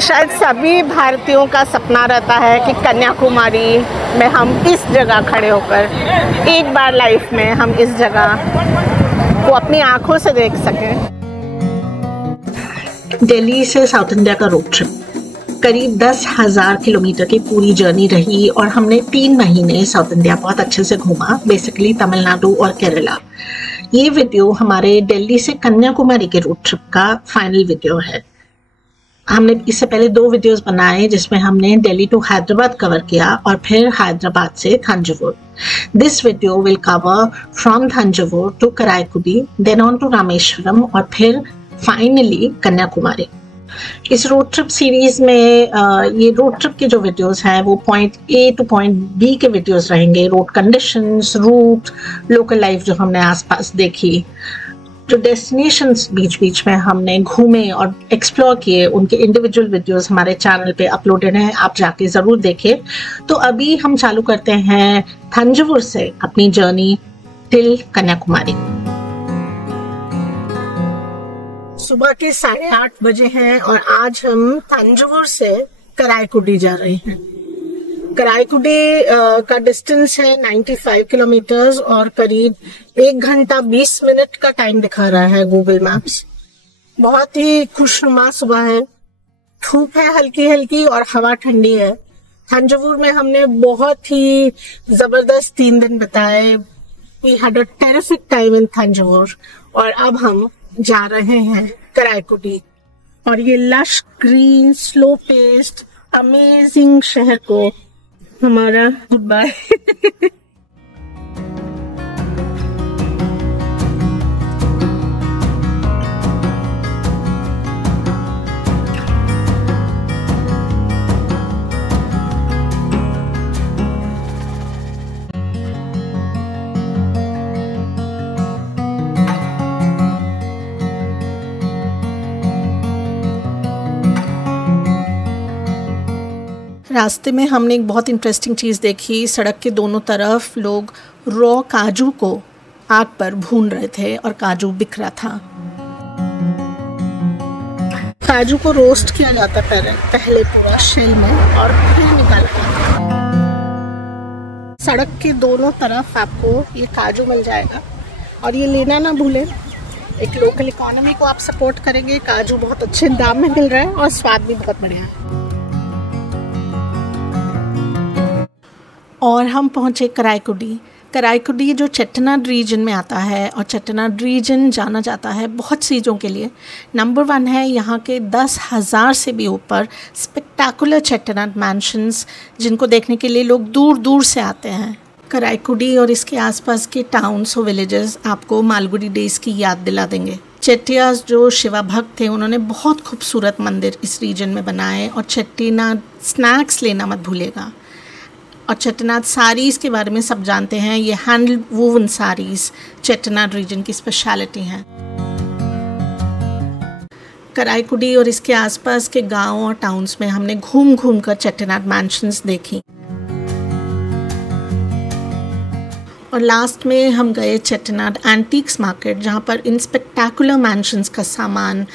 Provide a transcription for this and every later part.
ये शायद सभी भारतीयों का सपना रहता है कि कन्याकुमारी में हम इस जगह खड़े होकर एक बार लाइफ में हम इस जगह को अपनी आंखों से देख सकें। दिल्ली से साउथ इंडिया का रोड ट्रिप करीब 10,000 किलोमीटर की पूरी जर्नी रही और हमने 3 महीने साउथ इंडिया बहुत अच्छे से घूमा, बेसिकली तमिलनाडु और केरला। ये वीडियो हमारे दिल्ली से कन्याकुमारी के रोड ट्रिप का फाइनल वीडियो है। हमने इससे पहले 2 वीडियोस बनाए जिसमें हमने दिल्ली टू हैदराबाद कवर किया और फिर हैदराबाद से Thanjavur. This video will cover from Thanjavur to Karaikudi, then on to Rameswaram और फिर फाइनली कन्याकुमारी। इस रोड ट्रिप सीरीज में ये रोड ट्रिप के जो वीडियोस हैं वो point A to point B के वीडियोस रहेंगे। Road conditions, route, local life जो हमने आसपास देखी, जो डेस्टिनेशंस बीच बीच में हमने घूमे और एक्सप्लोर किए, उनके इंडिविजुअल वीडियोस हमारे चैनल पे अपलोडेड हैं, आप जाके ज़रूर देखें। तो अभी हम चालू करते हैं थंजावुर से अपनी जर्नी टिल कन्याकुमारी। सुबह के 8:30 बजे हैं और आज हम थंजावुर से कराईकुडी जा रहे हैं। कराईकुडी का डिस्टेंस है 95 किलोमीटर्स और करीब 1 घंटा 20 मिनट का टाइम दिखा रहा है गूगल मैप्स। बहुत ही खुशनुमा सुबह है, धूप है हल्की हल्की और हवा ठंडी है। थंजावुर में हमने बहुत ही जबरदस्त 3 दिन बिताए। We had a terrific time in Thanjavur और अब हम जा रहे हैं कराईकुडी और ये lush green slow paced amazing शहर को हमारा गुड बाय। रास्ते में हमने एक बहुत इंटरेस्टिंग चीज़ देखी। सड़क के दोनों तरफ लोग रॉ काजू को आग पर भून रहे थे और काजू बिक रहा था। काजू को रोस्ट किया जाता पहले पूरा शेल में और फिर निकाला जाता। सड़क के दोनों तरफ आपको ये काजू मिल जाएगा और ये लेना ना भूलें। एक लोकल इकोनॉमी को आप सपोर्ट करेंगे। काजू बहुत अच्छे दाम में मिल रहा है और स्वाद भी बहुत बढ़िया है। और हम पहुँचे कराईकुडी। कराईकुडी जो चेट्टनाड रीजन में आता है और चेट्टनाड रीजन जाना जाता है बहुत चीज़ों के लिए। नंबर 1 है यहाँ के 10,000 से भी ऊपर स्पेक्टाकुलर चेट्टनाड मैंशंस जिनको देखने के लिए लोग दूर दूर से आते हैं। कराईकुडी और इसके आसपास के टाउन्स और विलेजेस आपको मालगुडी डेज की याद दिला देंगे। चेट्टियास जो शिवा भक्त थे उन्होंने बहुत खूबसूरत मंदिर इस रीजन में बनाए। और चेट्टीनाड स्नैक्स लेना मत भूलिएगा। और चेट्टनाड साड़ीज़ के बारे में सब जानते हैं। ये हैंड वूवन साड़ीज़ चेट्टनाड रीजन की स्पेशलिटी हैं। कराईकुडी और इसके आसपास के गांव और टाउन्स में हमने घूम घूम कर चेट्टनाड मैंशंस देखी। और लास्ट में हम गए चेट्टनाड एंटीक्स मार्केट जहां पर इन स्पेक्टाकुलर मैंशंस का सामान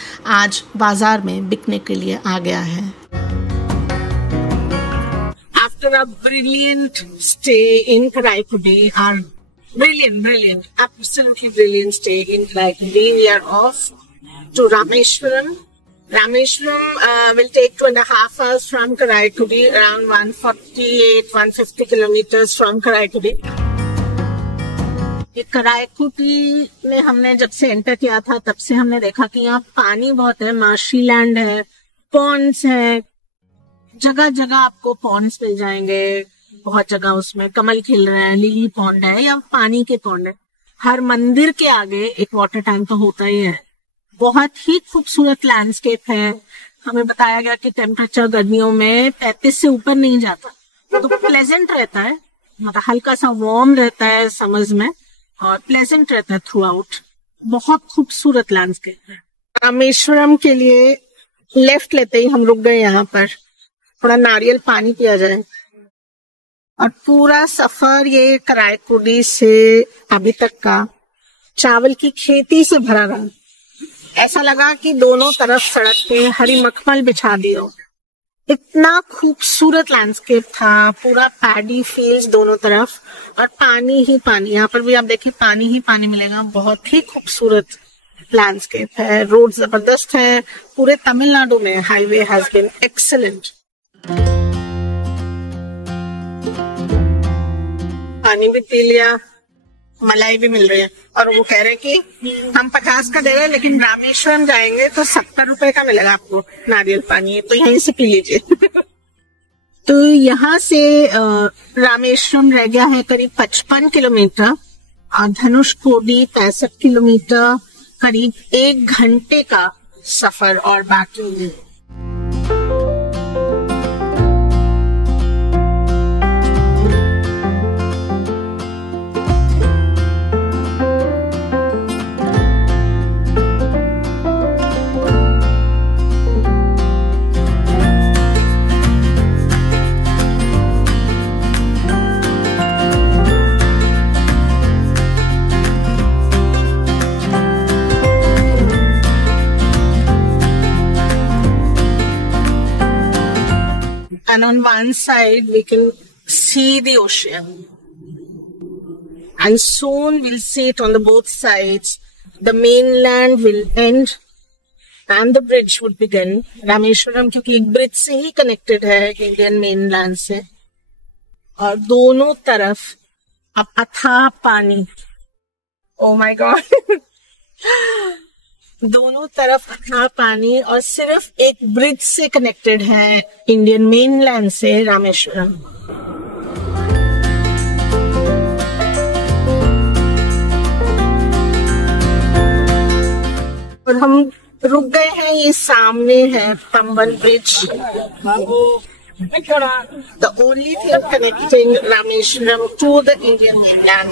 आज बाजार में बिकने के लिए आ गया है। After a brilliant stay in Karaikudi, absolutely brilliant stay in Karaikudi, we are off to Rameshwaram. Rameshwaram will take 2.5 hours from Karaikudi, around 150 kilometers from Karaikudi. ये कराईकुडी में हमने जब से एंटर किया था तब से हमने देखा कि यहाँ पानी बहुत है, मार्शी लैंड है, पॉन्ड्स है, जगह जगह आपको पॉन्ड्स मिल जाएंगे। बहुत जगह उसमें कमल खिल रहे हैं, लिली पॉन्ड है या पानी के पॉन्ड है। हर मंदिर के आगे एक वाटर टैंक तो होता ही है। बहुत ही खूबसूरत लैंडस्केप है। हमें बताया गया कि टेम्परेचर गर्मियों में 35 से ऊपर नहीं जाता, तो प्लेजेंट रहता है, मतलब हल्का सा वार्म रहता है समर्स में और प्लेजेंट रहता है थ्रू आउट। बहुत खूबसूरत लैंडस्केप है। रामेश्वरम के लिए लेफ्ट लेते ही हम रुक गए यहाँ पर, थोड़ा नारियल पानी पिया जाए। और पूरा सफर ये कराईकुडी से अभी तक का चावल की खेती से भरा रहा। ऐसा लगा कि दोनों तरफ सड़क पे हरी मखमल बिछा दी हो। इतना खूबसूरत लैंडस्केप था, पूरा पैडी फील्ड्स दोनों तरफ और पानी ही पानी। यहाँ पर भी आप देखिए पानी ही पानी मिलेगा। बहुत ही खूबसूरत लैंडस्केप है, रोड जबरदस्त है। पूरे तमिलनाडु में हाईवे हैज बीन एक्सीलेंट। पानी भी पी लिया, मलाई भी मिल रही है और वो कह रहे कि हम 50 का दे रहे हैं लेकिन रामेश्वरम जाएंगे तो 70 रुपए का मिलेगा आपको नारियल पानी, तो यहीं से पी लीजिए। तो यहाँ से रामेश्वरम रह गया है करीब 55 किलोमीटर और धनुषकोडी 65 किलोमीटर, करीब 1 घंटे का सफर और बाकी। And on one side we can see the ocean, and soon we'll see it on the both sides. The mainland will end and the bridge would begin. Rameswaram क्योंकि एक ब्रिज से ही कनेक्टेड है इंडियन मेनलैंड से, और दोनों तरफ अब अथाह पानी। ओ माय गॉड, दोनों तरफ अथाह पानी और सिर्फ एक ब्रिज से कनेक्टेड है इंडियन मेनलैंड से रामेश्वरम। और हम रुक गए हैं, ये सामने है Pamban bridge, the only thing connecting Rameshwaram to the Indian mainland.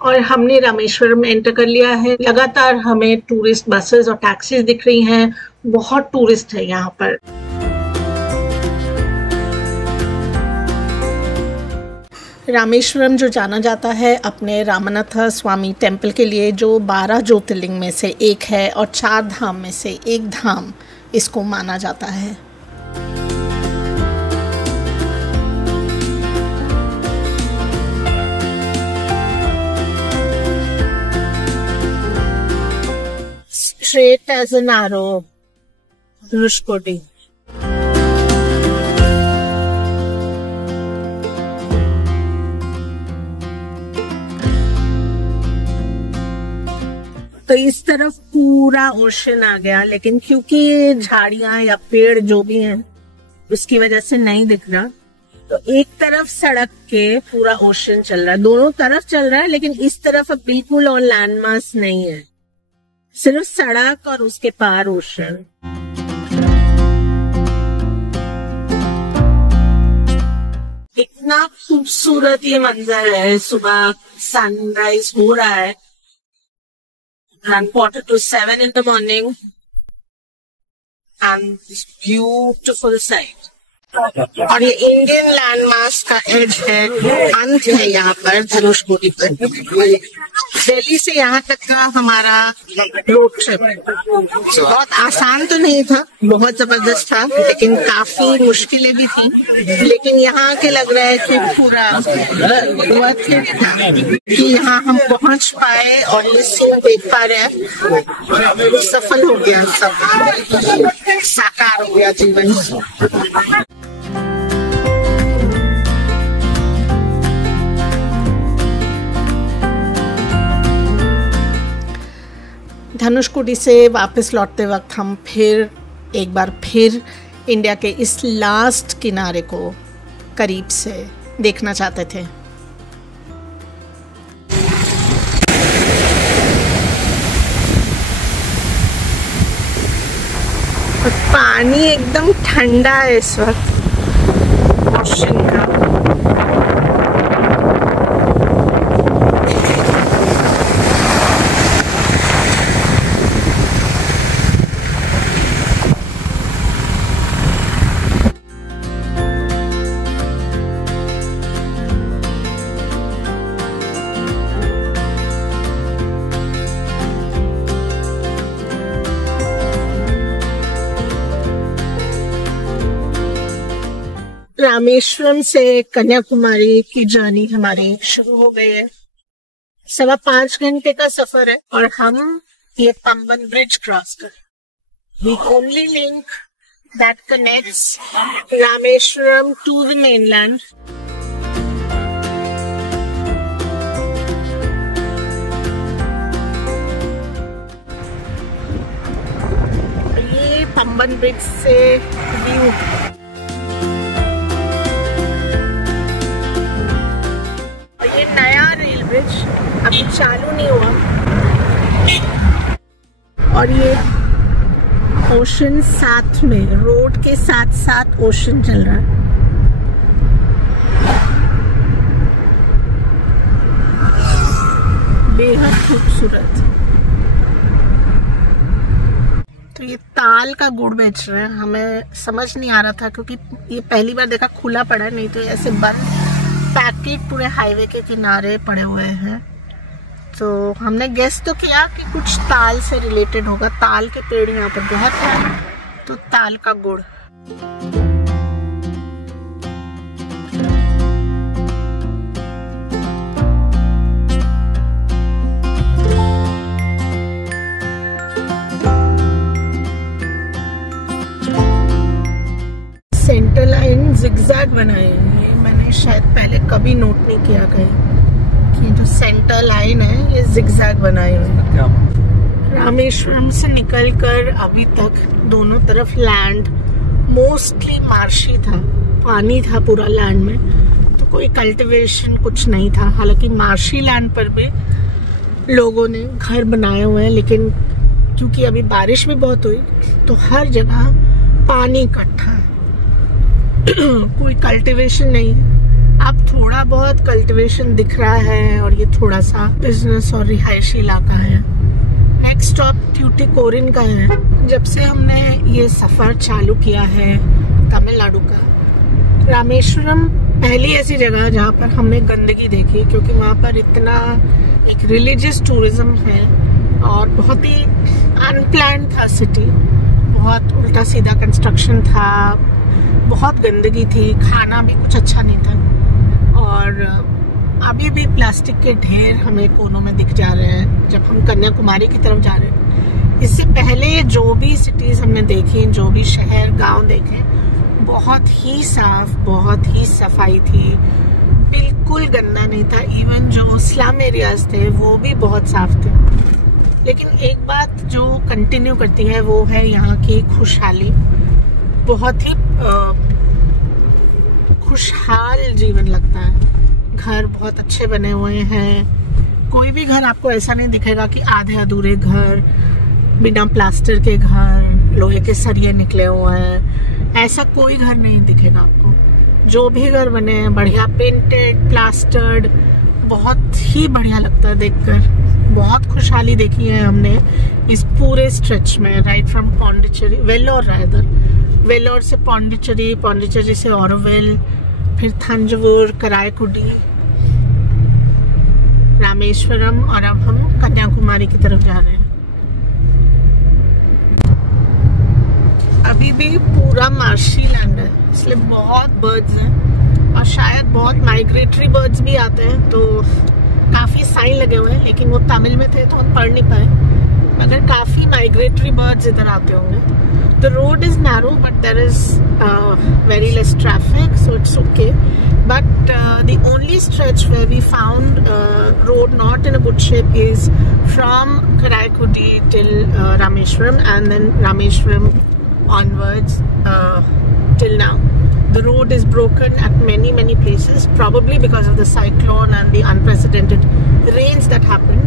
और हमने रामेश्वरम एंटर कर लिया है। लगातार हमें टूरिस्ट बसेस और टैक्सीज दिख रही हैं, बहुत टूरिस्ट है यहाँ पर। रामेश्वरम जो जाना जाता है अपने रामनाथ स्वामी टेम्पल के लिए, जो 12 ज्योतिर्लिंग में से एक है और 4 धाम में से एक धाम इसको माना जाता है। Straight as an arrow, Dhanushkodi. तो इस तरफ पूरा ओशन आ गया, लेकिन क्योंकि ये झाड़ियां या पेड़ जो भी हैं उसकी वजह से नहीं दिख रहा। तो एक तरफ सड़क के पूरा ओशन चल रहा है, दोनों तरफ चल रहा है, लेकिन इस तरफ अब बिल्कुल और लैंडमार्क्स नहीं है, सिर्फ सड़क और उसके पार ओशन। इतना खूबसूरत ये मंजर है, सुबह सनराइज हो रहा है and 6:45 in the morning, and this beautiful sight. और ये इंडियन लैंडमार्क्स का एज है, अंत है यहाँ पर धनुषकोडी पर। दिल्ली से यहाँ तक का हमारा रोड ट्रिप बहुत आसान तो नहीं था, बहुत जबरदस्त था, लेकिन काफी मुश्किलें भी थी। लेकिन यहाँ के लग रहा है कि पूरा वर्थ इट था कि यहाँ हम पहुँच पाए और ये सीन देख पा रहे हैं। सफल हो गया, सब साकार हो गया जीवन। धनुषकोडी से वापस लौटते वक्त हम एक बार फिर इंडिया के इस लास्ट किनारे को करीब से देखना चाहते थे। पानी एकदम ठंडा है इस वक्त ओशन का। रामेश्वरम से कन्याकुमारी की जर्नी हमारी शुरू हो गई है। 5.25 घंटे का सफर है और हम ये पंबन ब्रिज क्रॉस कर, the only link that connects Rameshwaram to the mainland. ये पंबन ब्रिज से व्यू, और ये नया रेल ब्रिज अभी चालू नहीं हुआ, और ये ओशन साथ में, रोड के साथ साथ ओशन चल रहा है। बेहद खूबसूरत। तो ये ताल का गुड़ बेच रहे हैं, हमें समझ नहीं आ रहा था क्योंकि ये पहली बार देखा खुला पड़ा है, नहीं तो ऐसे बंद पैकेट पूरे हाईवे के किनारे पड़े हुए हैं। तो हमने गेस तो किया कि कुछ ताल से रिलेटेड होगा, ताल के पेड़ यहाँ पर बहुत हैं, तो ताल का गुड़। सेंटर लाइन जिगजैग बनाए हैं, ये मैंने शायद पहले कभी नोट नहीं किया कहीं। ये जो सेंटर लाइन है ये जिगजैग बनाई हुई है। रामेश्वरम से निकलकर अभी तक दोनों तरफ लैंड मोस्टली मार्शी था, पानी था पूरा लैंड में, तो कोई कल्टीवेशन कुछ नहीं था। हालांकि मार्शी लैंड पर भी लोगों ने घर बनाए हुए हैं, लेकिन क्योंकि अभी बारिश भी बहुत हुई तो हर जगह पानी इकट्ठा है, कोई कल्टीवेशन नहीं है। अब थोड़ा बहुत कल्टीवेशन दिख रहा है और ये थोड़ा सा बिजनेस और रिहायशी इलाका है। नेक्स्ट स्टॉप ट्यूटिकोरिन का है। जब से हमने ये सफर चालू किया है तमिलनाडु का, रामेश्वरम पहली ऐसी जगह जहाँ पर हमने गंदगी देखी, क्योंकि वहाँ पर इतना एक रिलीजियस टूरिज्म है और बहुत ही अनप्लान्ड था सिटी, बहुत उल्टा सीधा कंस्ट्रक्शन था, बहुत गंदगी थी, खाना भी कुछ अच्छा नहीं था, और अभी भी प्लास्टिक के ढेर हमें कोनों में दिख जा रहे हैं जब हम कन्याकुमारी की तरफ जा रहे हैं। इससे पहले जो भी सिटीज हमने देखी, जो भी शहर गांव देखे, बहुत ही साफ, बहुत ही सफाई थी, बिल्कुल गंदा नहीं था। इवन जो स्लम एरियाज थे वो भी बहुत साफ थे। लेकिन एक बात जो कंटिन्यू करती है वो है यहाँ की खुशहाली। बहुत ही खुशहाल जीवन लगता है। घर बहुत अच्छे बने हुए हैं, कोई भी घर आपको ऐसा नहीं दिखेगा कि आधे अधूरे घर, बिना प्लास्टर के घर, लोहे के सरिये निकले हुए हैं, ऐसा कोई घर नहीं दिखेगा आपको। जो भी घर बने हैं बढ़िया पेंटेड, प्लास्टर्ड, बहुत ही बढ़िया लगता है देखकर। बहुत खुशहाली देखी है हमने इस पूरे स्ट्रेच में, right from Pondicherry, Vellore rather, Vellore से पौंडीचेरी, पौंडीचेरी से ऑरोविल, फिर थंजवुर, कराईकुडी, रामेश्वरम, और अब हम कन्याकुमारी की तरफ जा रहे हैं। अभी भी पूरा मार्शी लैंड है, इसलिए बहुत बर्ड्स हैं और शायद बहुत माइग्रेटरी बर्ड्स भी आते हैं, तो काफ़ी साइन लगे हुए हैं, लेकिन वो तमिल में थे तो हम पढ़ नहीं पाए, मगर काफ़ी माइग्रेटरी बर्ड्स इधर आते होंगे। The road is narrow, but there is very less traffic, so it's okay. But the only stretch where we found road not in a good shape is from Karaikudi till Rameshwaram, and then Rameshwaram onwards till now. The road is broken at many places, probably because of the cyclone and the unprecedented rains that happened.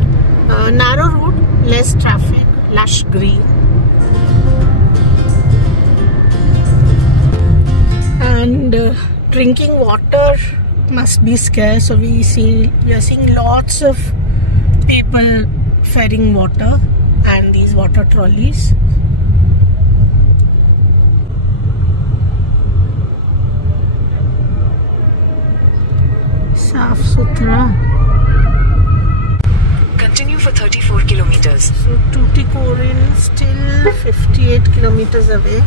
Narrow road, less traffic, lush green. And drinking water must be scarce, so we are seeing lots of people ferrying water and these water trolleys. साफ सुथरा। Continue for 34 kilometers. So Tuticorin still 58 kilometers away.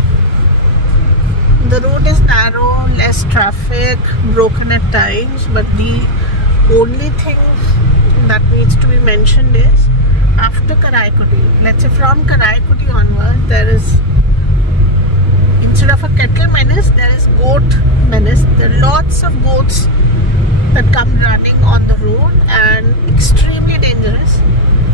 The The road is narrow, less traffic, broken at times, but the only thing that needs to be mentioned is after Karaikudi, let's say from Karaikudi onwards, there is, instead of a cattle menace, there is goat menace. There are lots of goats that come running on the road and extremely dangerous.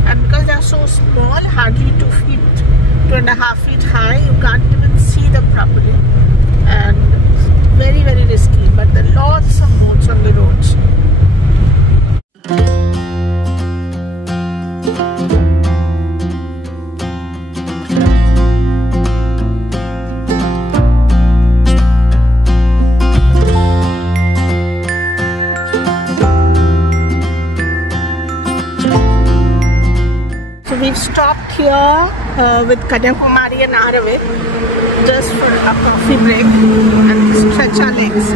And because they are so small, hardly 2.5 feet high, you can't even see them properly. And very, very risky. But there are lots of goats on the roads. We've stopped here with Kanyakumari and Aravind just for a coffee break and stretch our legs.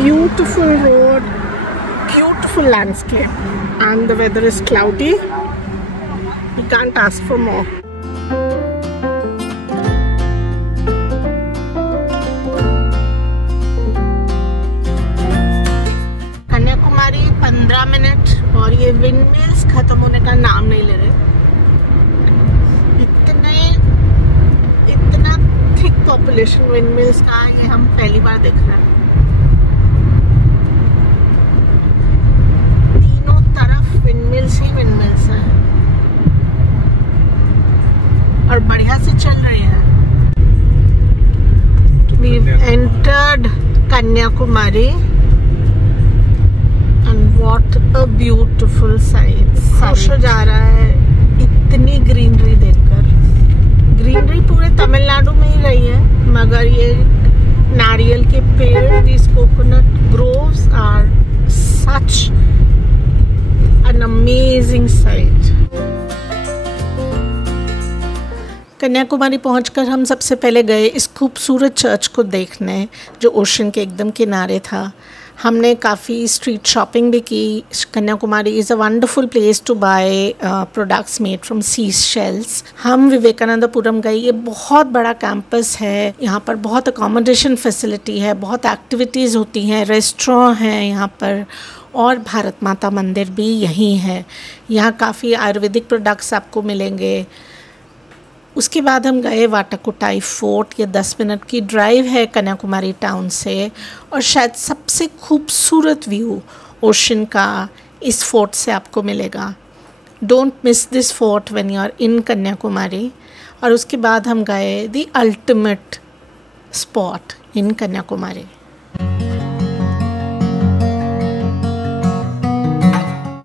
Beautiful road, beautiful landscape, and the weather is cloudy. We can't ask for more. Kanyakumari 15 minute और ये wind mills खत्म होने का नाम नहीं ले रहे। इतना थिक पॉपुलेशन विंड मिल्स का ये हम पहली बार देख रहे हैं। तीनों तरफ विंड मिल्स ही विंड मिल्स हैं और बढ़िया से चल रही है। We've entered Kanyakumari. What a beautiful sight. खुश हो जा रहा है इतनी ग्रीनरी देखकर। ग्रीनरी पूरे तमिलनाडु में ही रही है, मगर ये नारियल के पेड़, these coconut groves are such an amazing sight. Kanyakumari पहुंचकर हम सबसे पहले गए इस खूबसूरत चर्च को देखने जो ओशन के एकदम किनारे था। हमने काफ़ी स्ट्रीट शॉपिंग भी की। Kanyakumari is a wonderful place to buy products made from sea shells. हम विवेकानंदपुरम गए। ये बहुत बड़ा कैंपस है, यहाँ पर बहुत अकोमोडेशन फैसिलिटी है, बहुत एक्टिविटीज़ होती हैं, रेस्टोरेंट हैं यहाँ पर, और भारत माता मंदिर भी यहीं है। यहाँ काफ़ी आयुर्वेदिक प्रोडक्ट्स आपको मिलेंगे। उसके बाद हम गए वाटाकुटाई फोर्ट। ये 10 मिनट की ड्राइव है कन्याकुमारी टाउन से, और शायद सबसे खूबसूरत व्यू ओशन का इस फोर्ट से आपको मिलेगा। Don't miss this fort when you are in Kanyakumari. और उसके बाद हम गए the ultimate spot in Kanyakumari.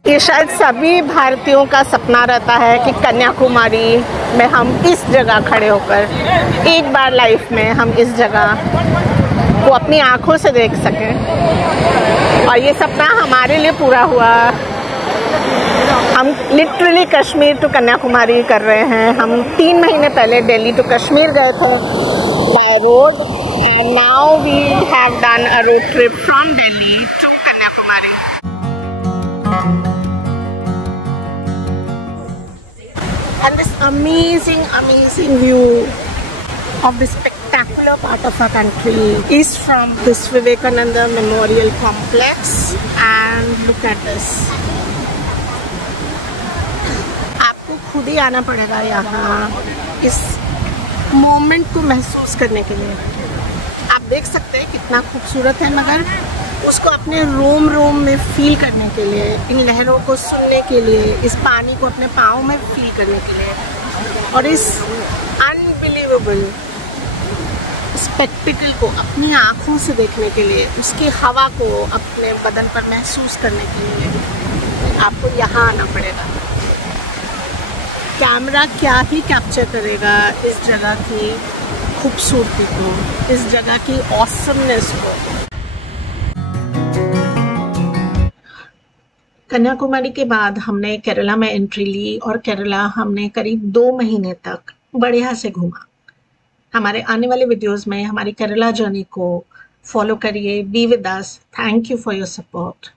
ये शायद सभी भारतीयों का सपना रहता है कि कन्याकुमारी में हम इस जगह खड़े होकर एक बार लाइफ में हम इस जगह को अपनी आंखों से देख सकें, और ये सपना हमारे लिए पूरा हुआ। हम लिटरली कश्मीर टू कन्याकुमारी कर रहे हैं। हम 3 महीने पहले दिल्ली टू कश्मीर गए थे by road, and now we have done a road trip from Delhi to Kanyakumari. And this amazing view of this spectacular part of our country is from this Vivekananda Memorial Complex. And look at this. आपको खुद ही आना पड़ेगा यहाँ इस moment को महसूस करने के लिए। आप देख सकते हैं कितना खूबसूरत है, मगर उसको अपने रोम में फील करने के लिए, इन लहरों को सुनने के लिए, इस पानी को अपने पाँव में फील करने के लिए, और इस अनबिलीवेबल स्पेक्टिकल को अपनी आँखों से देखने के लिए, उसकी हवा को अपने बदन पर महसूस करने के लिए आपको यहाँ आना पड़ेगा। कैमरा क्या ही कैप्चर करेगा इस जगह की खूबसूरती को, इस जगह की ऑसमनेस को। कन्याकुमारी के बाद हमने केरला में एंट्री ली, और केरला हमने करीब 2 महीने तक बढ़िया से घूमा। हमारे आने वाले वीडियोस में हमारी केरला जर्नी को फॉलो करिए। Be with us. Thank you for your support.